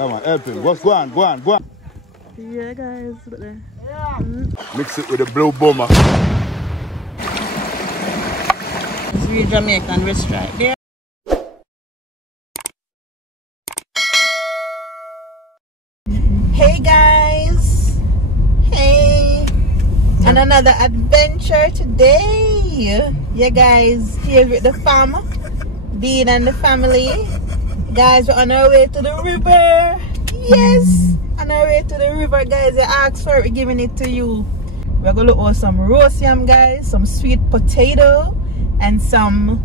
Come on, help him. Go on, go on, go on. Yeah, guys. Mix it with the blue bomber. It's real Jamaican restaurant there. Hey guys. Hey. And another adventure today. Yeah guys, here with the farmer, Dean and the family. Guys, we're on our way to the river. Yes, on our way to the river, guys. They asked for it, we're giving it to you. We're gonna look for some roast yam, guys, some sweet potato, and some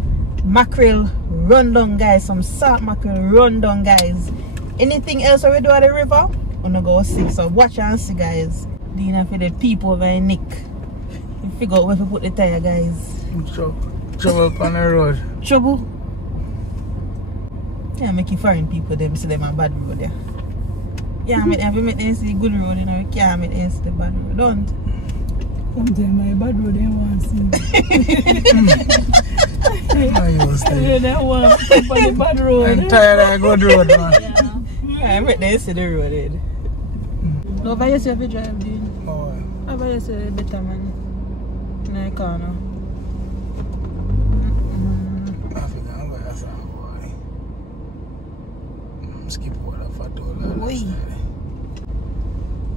mackerel rundown, guys. Some salt mackerel rundown, guys. Anything else we do at the river? I'm gonna go see. So watch and see, guys. Dean for the people over in Nick. You figure out where to put the tire, guys. Trouble on the road. Trouble? Yeah, make you foreign people them see them on bad road there. Yeah, make them see good road, you know. We can't make them see the bad road, don't. Come tell my bad road they want to see. They want to step on the bad road. I'm tired of good road, man. Yeah, make them see the road then. No, but you see if you drive, Dean. Oh, I bet you see better, man. In the car now. Skip water for $2. Wait.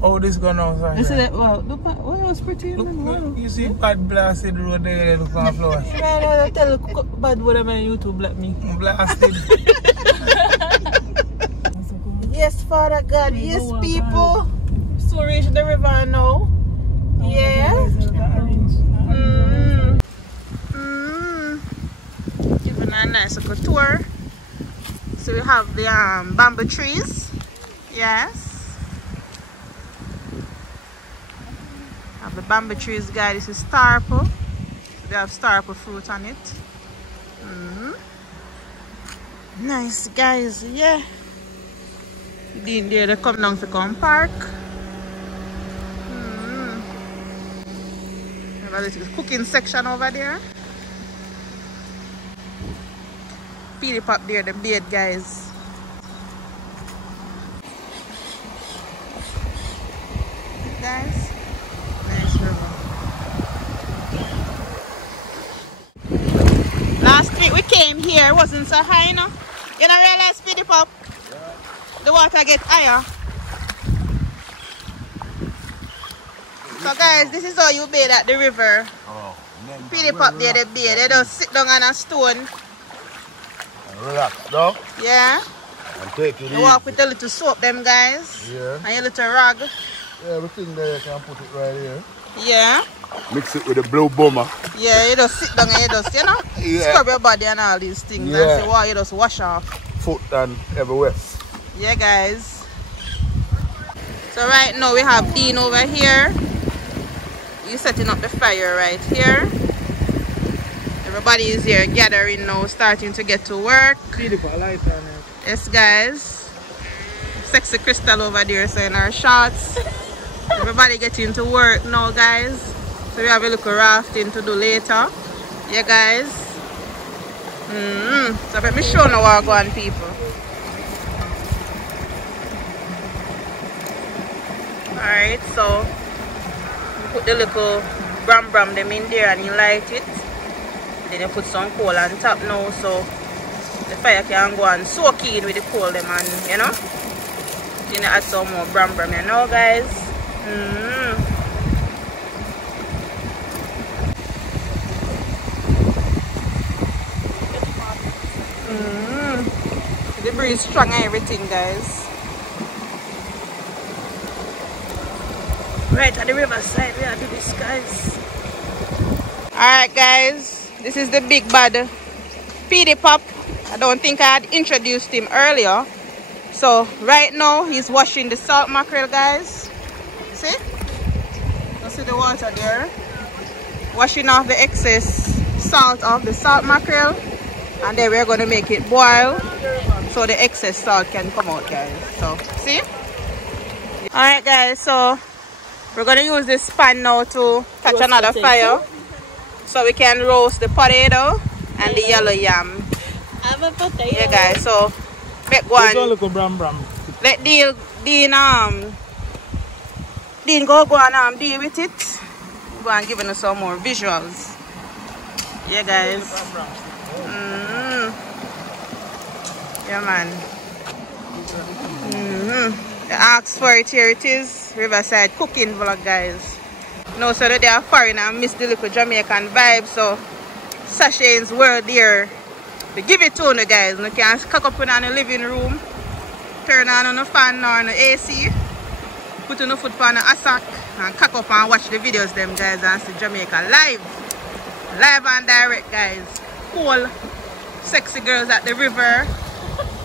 Oh, this going on, sorry. You see that? Wow, look, what else pretty? Look, Wow. you see bad blasted road there, look on the floor. I tell bad word on YouTube, black me. Blasted. Yes, Father God. Yes, people. So reach the river now. Yeah. Giving a nice little tour. So we have the bamboo trees. Yes. Have the bamboo trees, guys. This is star apple. So they have star apple fruit on it. Nice, guys. Yeah. Dean there, they come down to come park. Have a little cooking section over there. Peely pop there, the bed, guys. Guys, nice river. Last week we came here, it wasn't so high, no? You don't realize, Peely pop? The water gets higher. So guys, this is how you bathe at the river. Peely pop there, the bathe. They just sit down on a stone. Relax, no? Yeah. And take it easy. You walk with a little soap, them guys. Yeah. And a little rag. Yeah, everything there you can put it right here. Yeah. Mix it with the blue bomber. Yeah, you just sit down and you just, you know, scrub your body and all these things. Yeah. And say, wow, you just wash off. Foot and everywhere. Yeah, guys. So right now we have Dean over here. He's setting up the fire right here. Everybody is here gathering now, starting to get to work. Yes, guys. Sexy Crystal over there saying our shots. Everybody getting to work now, guys. So we have a little rafting to do later. Yeah, guys. So let me show now what go on, people. Alright, so you put the little bram them in there and you light it. Then you put some coal on top now, so the fire can go and soak in with the coal them, and you know. Then you add some more bram, you know, guys. The breeze strong and everything, guys. Right at the riverside, we have this, guys. Alright, guys, this is the big bad Peely Pop. I don't think I had introduced him earlier. So right now he's washing the salt mackerel, guys. See? You see the water there? Washing off the excess salt of the salt mackerel, and then we're going to make it boil so the excess salt can come out, guys. So see? Alright, guys, so we're going to use this pan now to catch another fire so we can roast the potato and the yellow yam. I have a potato. Yeah, guys, so make one. Look at bram. Let Dean go and deal with it. Go and give us some more visuals. Yeah, guys. Yeah, man. The ask for it, here it is. Riverside cooking vlog, guys. No, so that they are foreign and miss the little Jamaican vibe. So, Sashay's world there. We give it to you, guys. You can cock up in the living room, turn on the fan or the AC, put on the foot on the assack, and cock up and watch the videos, them guys, and see Jamaica live. Live and direct, guys. Cool, sexy girls at the river.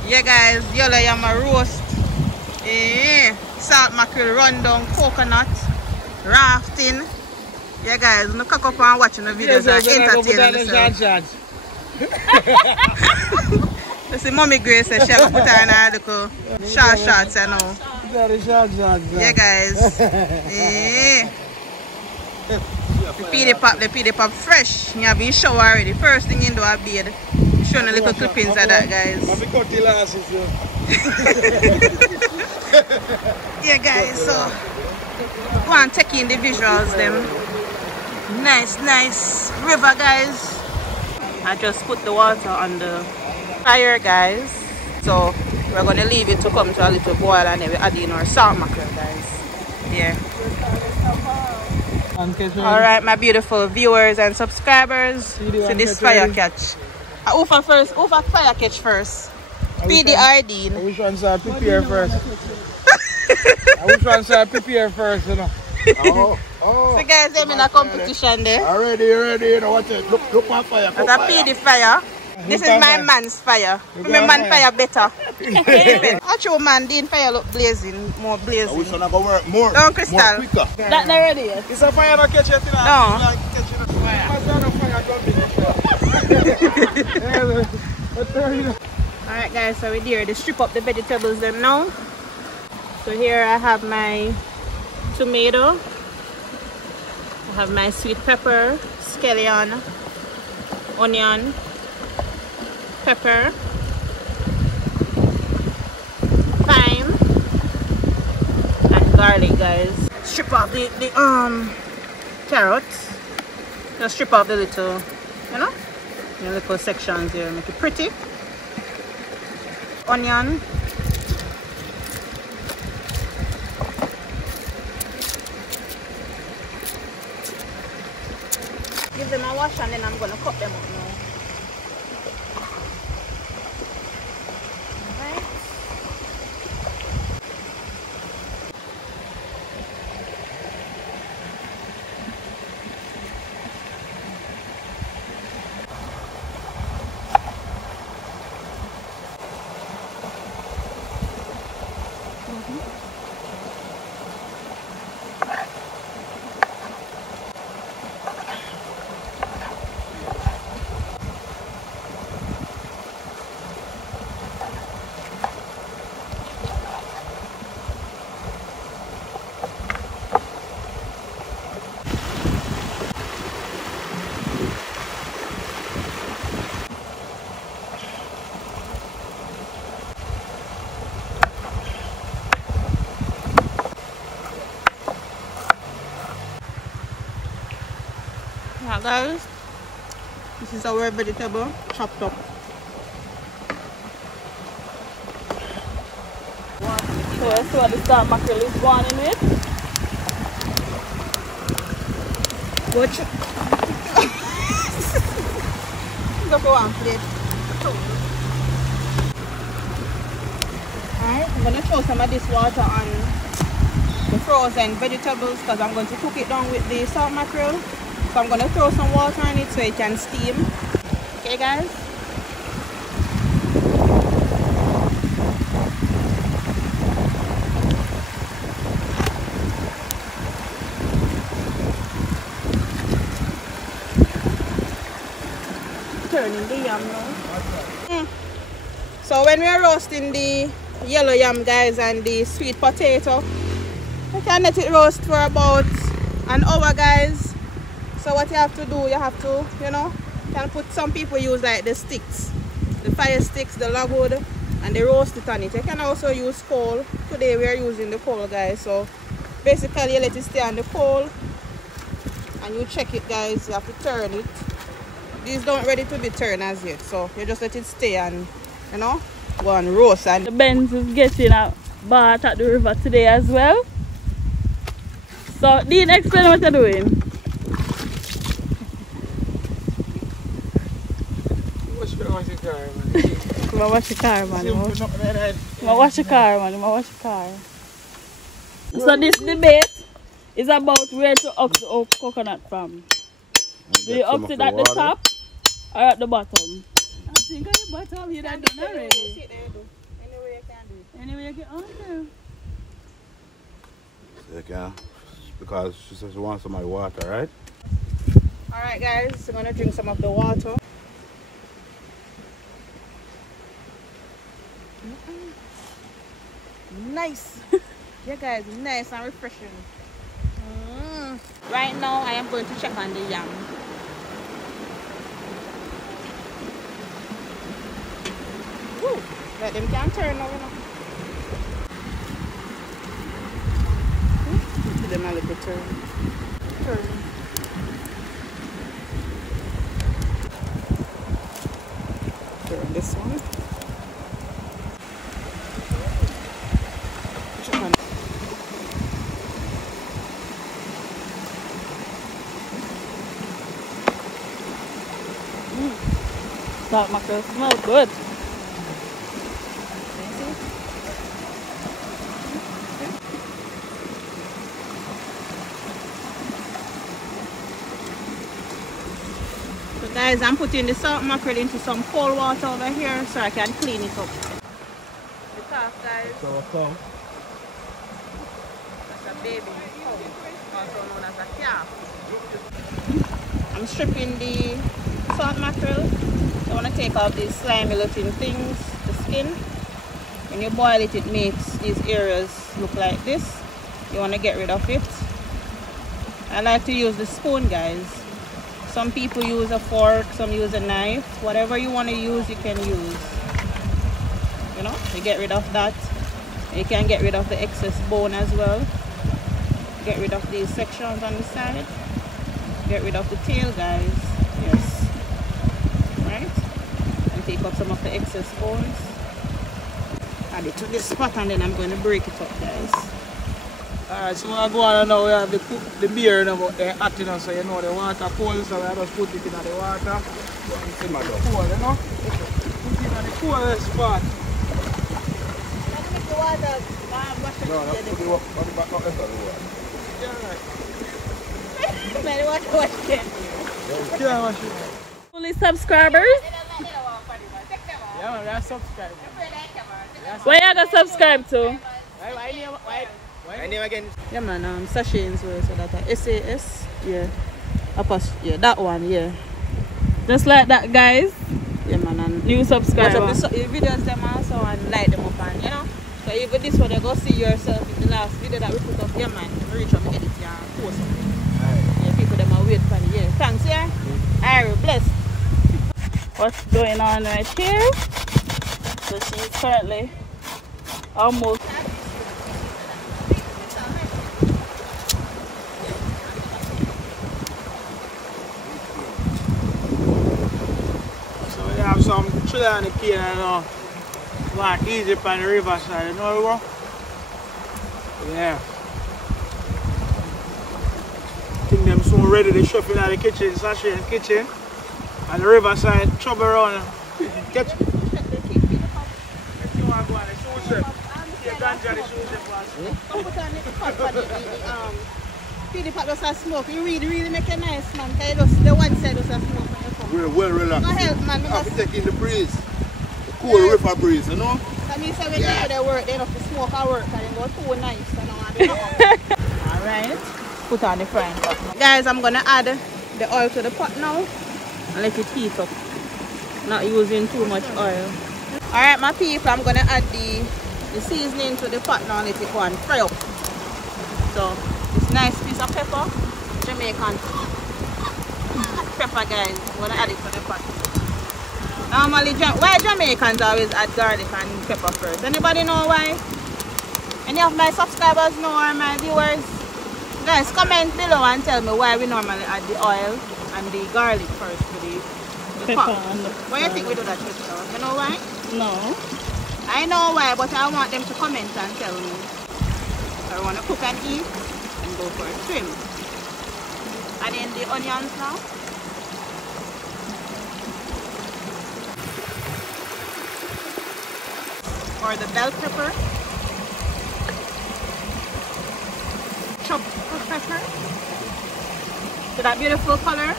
Yeah, guys, yellow yam roast. Salt mackerel rundown, coconut, rafting. Yeah, guys, you cock up and watching the videos and entertain yourself. You see, Mommy Grace said she'll put her in her little short shorts, you know. Yeah, guys. The pee pop fresh. You have been shower already. First thing you do a bed. Showing a little clippings of that, guys. Yeah, guys, so go and take in the visuals, them. Nice river, guys. I just put the water on the fire, guys. So we're gonna leave it to come to a little boil and then we add in our salt mackerel, guys. Yeah. Alright, my beautiful viewers and subscribers. To this fire catch. Who fire catch first? PDRD. Which one shall prepare first? Which one shall prepare first, you know? Oh. So guys, I'm in a competition there. Already, you know what? Look on fire. That's a PD fire. This is my man's fire. My man fire better. Actually, man, the fire look blazing, more blazing. Which one I go work more? No, Crystal. More quicker. That not ready yet. It's a fire not catch it, No. Alright, guys, so we're here to strip up the vegetables them now. So here I have my tomato. I have my sweet pepper, scallion, onion, pepper, thyme, and garlic, guys. Strip off the carrots. Just strip off the little, you know, the little sections here, make it pretty. Onion. Give them a wash and then I'm gonna cut them up now. Alright. Now guys, this is our vegetable chopped up. So that's what the salt mackerel is going in with. Watch. Go for one plate. Alright, I'm gonna throw some of this water on the frozen vegetables because I'm going to cook it down with the salt mackerel. So I'm going to throw some water on it so it can steam. Okay, guys? Turning the yam now. So when we're roasting the yellow yam, guys, and the sweet potato, we can let it roast for about an hour, guys. So what you have to do, you have to, you know, can put, some people use like the sticks, the fire sticks, the logwood, and they roast it on it. You can also use coal. Today we are using the coal, guys. So basically you let it stay on the coal and you check it, guys. You have to turn it. These don't ready to be turned as yet, so you just let it stay and, you know, go and roast. And The Benz is getting a bath at the river today as well. So Dean, explain what you're doing. Wash your car, man. Wash the car, man. Simple, nothing like that. Wash the car, man. Wash the car. So this debate is about where to ox the coconut from. Do you ox it at the top or at the bottom? I think at the bottom you done done already. Anyway you can do it. Anyway you can okay. So you can, because she says she wants some of my water, right? Alright guys, I'm gonna drink some of the water. Nice. Yeah guys, nice and refreshing. Right now I am going to check on the yam. Woo. Let them can turn over now. Give them a little turn. Turn. Turn this one. Check on. Salt mackerel smells good. So guys, I'm putting the salt mackerel into some cold water over here so I can clean it up. The calf, guys. So, That's a baby cow, also known as a calf. I'm stripping the salt mackerel. I want to take off these slimy looking things, the skin. When you boil it, it makes these areas look like this. You want to get rid of it. I like to use the spoon, guys. Some people use a fork, some use a knife. Whatever you want to use, you can use. You know, you get rid of that. You can get rid of the excess bone as well. Get rid of these sections on the side. Get rid of the tail, guys. Yes. Right? And take out some of the excess bones. Add it to this pot and then I'm going to break it up, guys. alright, so I go on now, we have the beer now, but they're hot, you know, so you know the water cold, so we just put it in the water. Simmer down. Cold, you know? Put it in the coldest spot. No, no, put the back up into the water. Yeah, right. Yeah, wash it. Only subscribers? Yeah, man, we are subscribers. Where you gonna subscribe to? Why name again? yeah man, sachets way, so that SAS, yeah. Yeah, that one, yeah. Just like that, guys. Yeah man, and New watch subscriber. up the videos them also and light them up and you know. So even this one you go see yourself in the last video that we put up, yeah man, reach up and edit and post up. Yeah, people them are wait for the yeah. Thanks, yeah. Alright, blessed. What's going on right here? So she's currently almost So we have some chili on the cane and walk easy on the riverside, you know what? Yeah. I think them soon ready to shop in the kitchen, sachet in the kitchen. And the riverside, trouble around. Catch it. If you want to go on the shoe chef. Yeah, ganja the shoe chef was. Don't put on the pot for the feed the pot just a smoke. You really make a nice man. Because just the one side just a smoke when you come. We're well relaxed. No help man. Have to take in the breeze. The cool river breeze, you know? That means when you do the work, they have to smoke at work and they go too nice. So no, I do not. Alright. Put on the frying pot. Guys, I'm going to add the oil to the pot now. And let it heat up. Not using too much oil. Alright my people, I'm going to add the seasoning to the pot now and let it go and fry up. So, this nice piece of pepper, Jamaican pepper guys, I'm going to add it to the pot. Normally, why Jamaicans always add garlic and pepper first? Anybody know why? Any of my subscribers know or my viewers? Guys, comment below and tell me why we normally add the oil and the garlic first for the Pepper. Why do you think we do that? You know why? No. I know why, but I want them to comment and tell me. I want to cook and eat and go for a swim. And then the onions now. Or the bell pepper. Chopped pepper. To that beautiful color.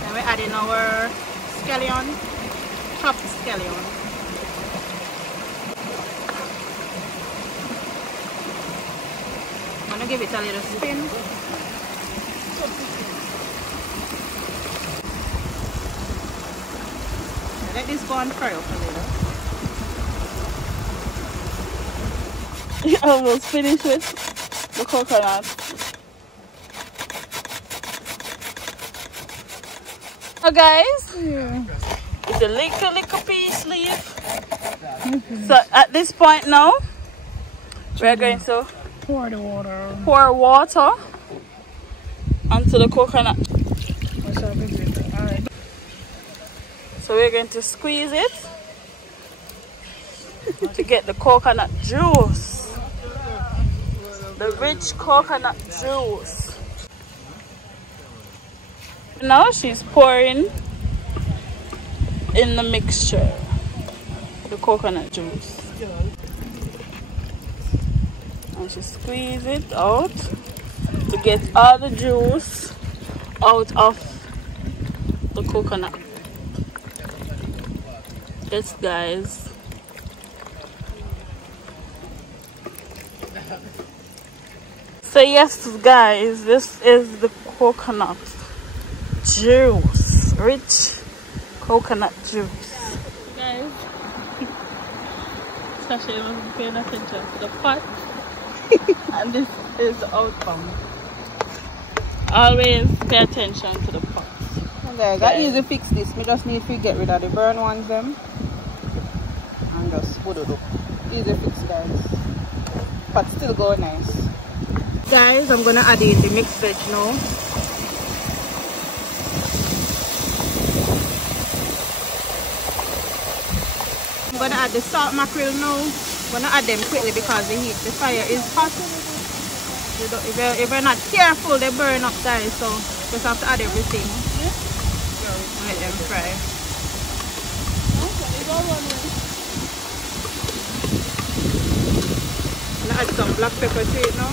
Then we add in our scallion. Chopped scallion. I'm gonna give it a little spin. Let this go and fry up a little. You almost finished with the coconut. So guys, it's a little piece leaf. So at this point now, we're going to pour water onto the coconut. So we're going to squeeze it to get the coconut juice. The rich coconut juice. Now she's pouring in the mixture, the coconut juice. And she squeezes it out to get all the juice out of the coconut. Yes, guys. So yes, guys, this is the coconut juice, rich coconut juice. Guys, Sasha wasn't paying attention to the pot, and this is the outcome. Always pay attention to the pot. Guys, I easy fix this. We just need to get rid of the burn ones them and just put it up. Easy fix, guys. But still go nice. Guys, I'm gonna add in the mixed veg now. I'm gonna add the salt mackerel now. I'm gonna add them quickly because the fire is hot. If you're not careful, they burn up, guys. So just have to add everything. Let them fry. I'm gonna add some black pepper to it now.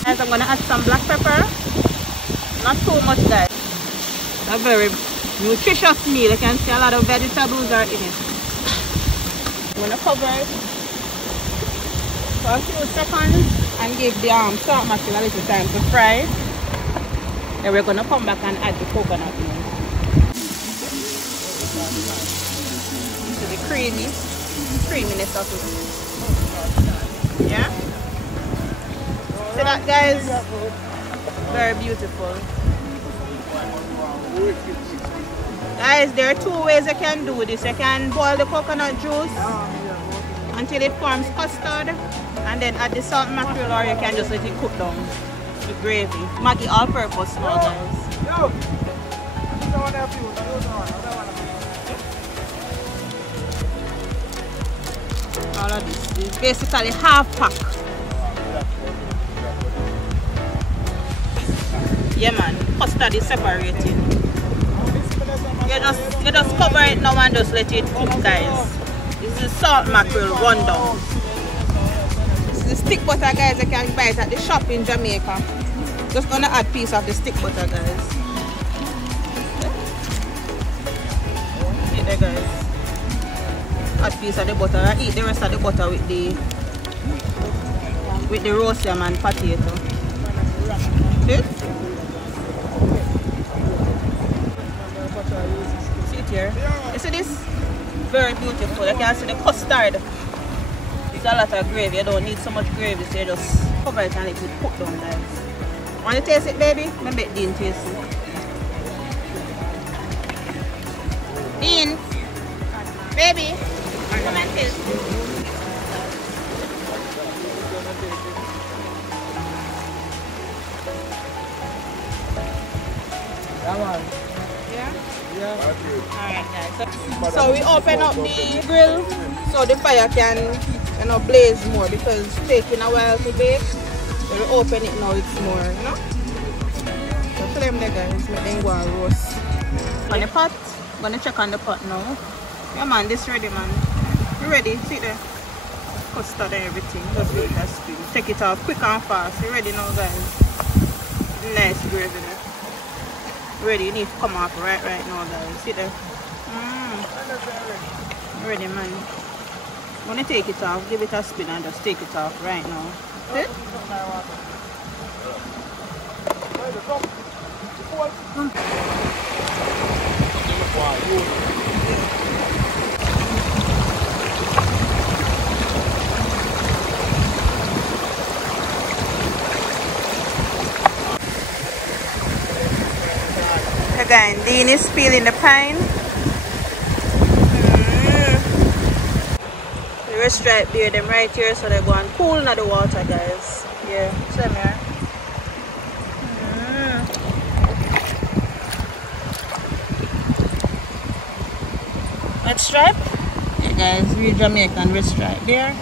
Guys, I'm gonna add some black pepper. Not too much, guys. A very nutritious meal. You can see a lot of vegetables are in it. I'm gonna cover it for a few seconds and give the salt mackerel a little time to fry. Then we're gonna come back and add the coconut in. So the creaminess of it. Yeah? See that, guys? Very beautiful. Guys, there are two ways you can do this. You can boil the coconut juice until it forms custard and then add the salt mackerel, or you can just let it cook down. The gravy. Maggi all purpose now, guys. All of this is basically half pack. Yeah, man, custard is separating. You just cover it now and just let it cook, guys. This is salt mackerel rundown. This is stick butter, guys. You can buy it at the shop in Jamaica. Just gonna add a piece of the stick butter, guys. See there, guys. Add a piece of the butter and eat the rest of the butter with the roast yam and potato. See? See it here? You see this? Very beautiful. You can see the custard. It's a lot of gravy. You don't need so much gravy, so you just cover it and let it cook down, guys. Want to taste it, baby? Maybe it didn't taste it. Dean, baby, come and taste. Yeah? Yeah? Alright guys. So we open up the grill so the fire can blaze more because it's taking a while to bake. When we open it now it's more, you know? So flame there guys, make them go and roast. On the pot, I'm gonna check on the pot now. Yeah man, this ready man. You ready? See there? Custard and everything. Just wait that spin. Take it off quick and fast. You ready now guys? Nice gravy there. Ready, you need to come off right now guys. See there? Ready man. I'm gonna take it off, give it a spin and just take it off right now. See? Again, Dean is peeling the pine. The rest right there, them right here, so they're going cool in the water, guys. Yeah, same here. Red stripe. Yeah, guys, we Jamaican red stripe there.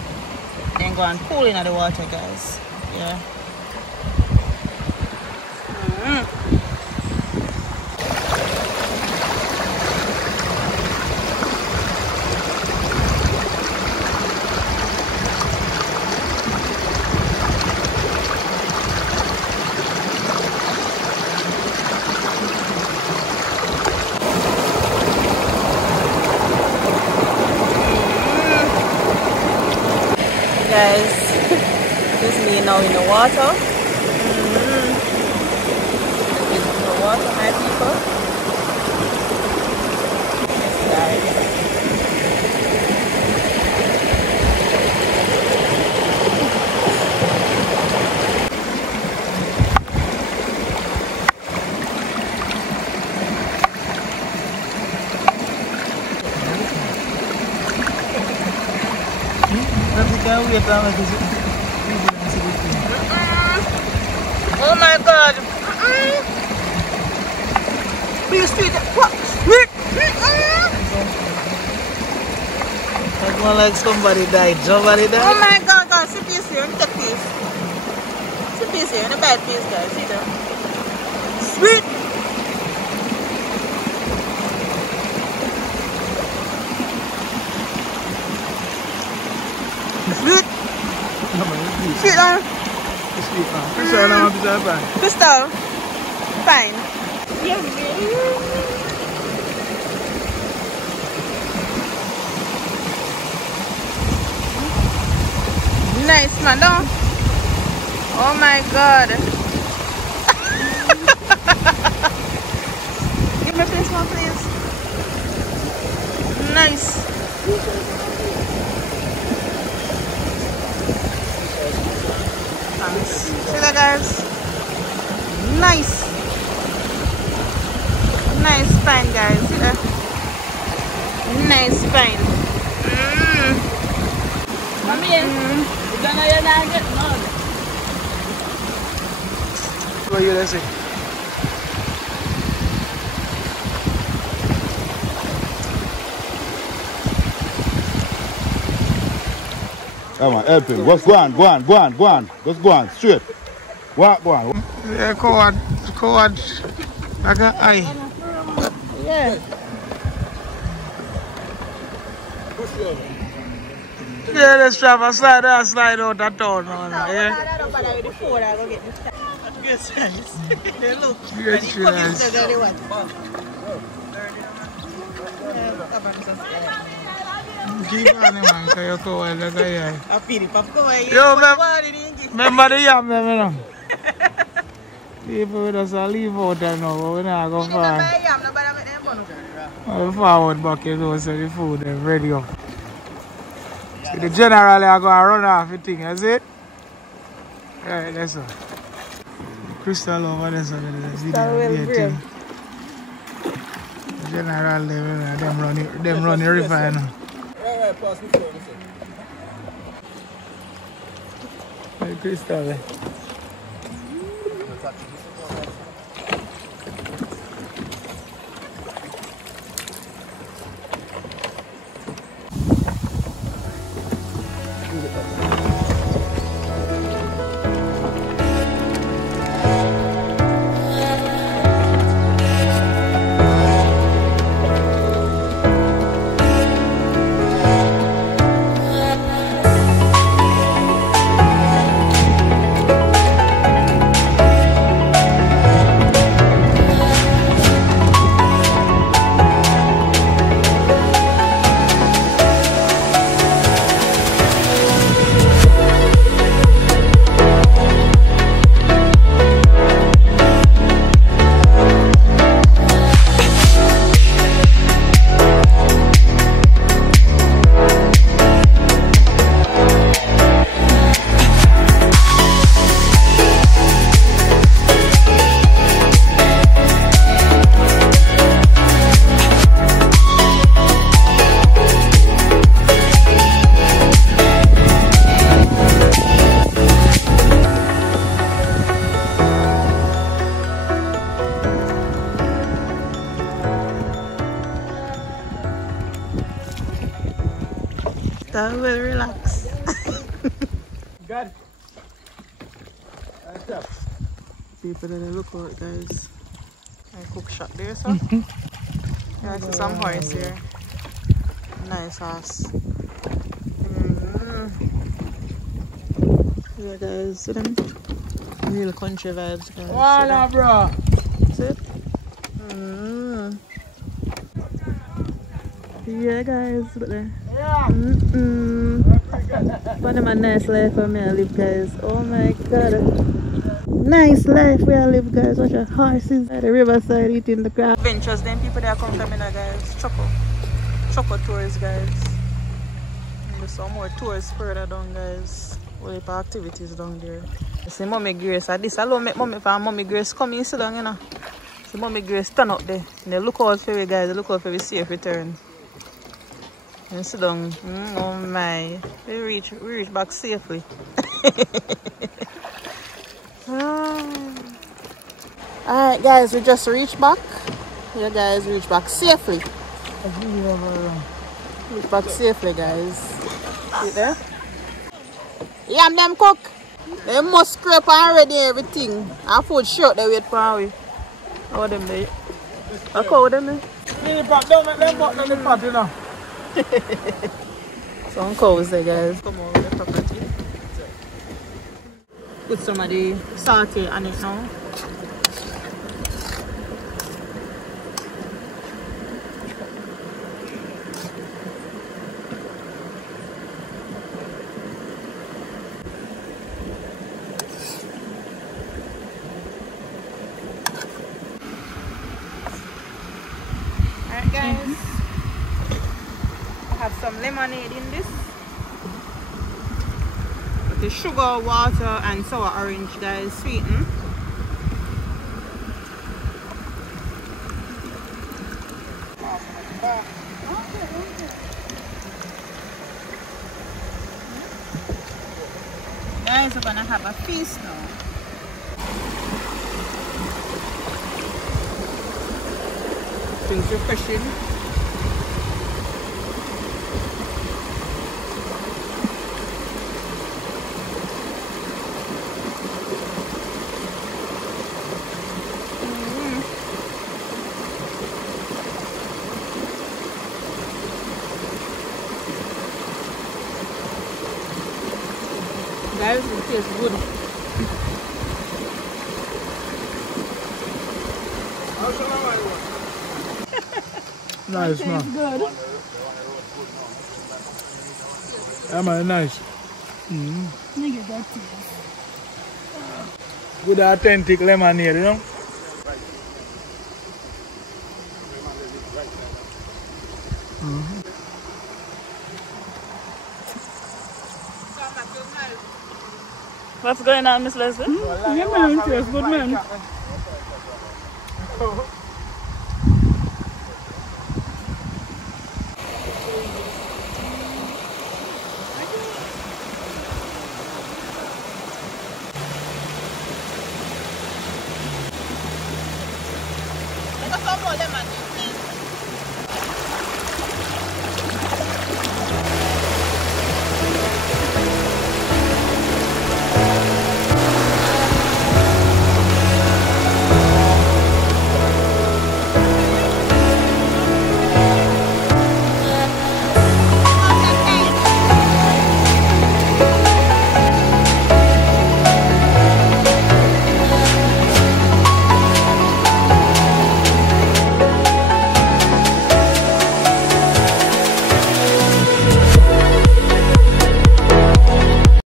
Then go and cool in the water, guys. Yeah. Guys, this is me now in the water. In the water, my people. Yes, guys. Oh my god! Be sweet! What? That's more like somebody died. Somebody died? Oh my god, guys, see piece here, take piece. See piece here, and a bad piece, guys. See that? Sweet! Sweet! Sweet, huh? Crystal, fine. Nice, man. No? Oh my god. Give me this one, please. Nice. See that, guys? Nice. Nice spine, guys. See that? Nice spine. Mommy, you're gonna get mud. What you say? Come on, help him. Just go on. Just go on, straight. Walk, go on. Yeah, coward. Like an eye. Yeah. Yeah, let's try slide out that door now. Yeah. Good size. They look. Good size. Keep on, man, because you're cold. Remember the yam, you know? People just leave out there now, but we're not going far. We're forward bucket, so the food is ready up. See, the general are going to run off the thing, is it? Right, that's all. Crystal over there, so there's a video. General them run the river, you know. Right, pass me phone, Hey, Crystal. That will relax. God. People that look out, guys. I cook shot there, so. Yeah, I see some horse here. Nice horse. Yeah, guys, see them? Real country vibes, guys. Voila, bro. See it? Yeah, guys, look there. Yeah. What a nice life for me I live, guys. Oh my god. Nice life where I live, guys. Watch the horses at the riverside eating the crab. Adventures, then people that come from here, guys. Choco tours, guys. And there's some more tours further down, guys. All the activities down there. I see Mommy Grace at this. I love Mommy for Mommy Grace come in, sit down, you know. So Mommy Grace stand up there. And they look out for you, guys. They look out for you safe return. And sit down. Oh my. We reach back safely. Alright guys, we just reached back. Yeah guys, we reached back safely. Reach back safely, guys. See there? Yam them cook. They must scrape already everything. Our food short, they wait for we. How them they? How them they? Don't make them button on the pot, you know. Some cows there, guys. Come over the property. Put some of the salt here on it now. Alright guys. I have some lemonade in this. The sugar, water, and sour orange, guys, sweeten. Guys, we're gonna have a feast now. Things refreshing. Guys, it tastes good. Nice, man. Good. Yeah, man, nice. Nigga, that's it. Good authentic lemonade, you know? What's going on, Miss Leslie? Yeah, man, it tastes good, man.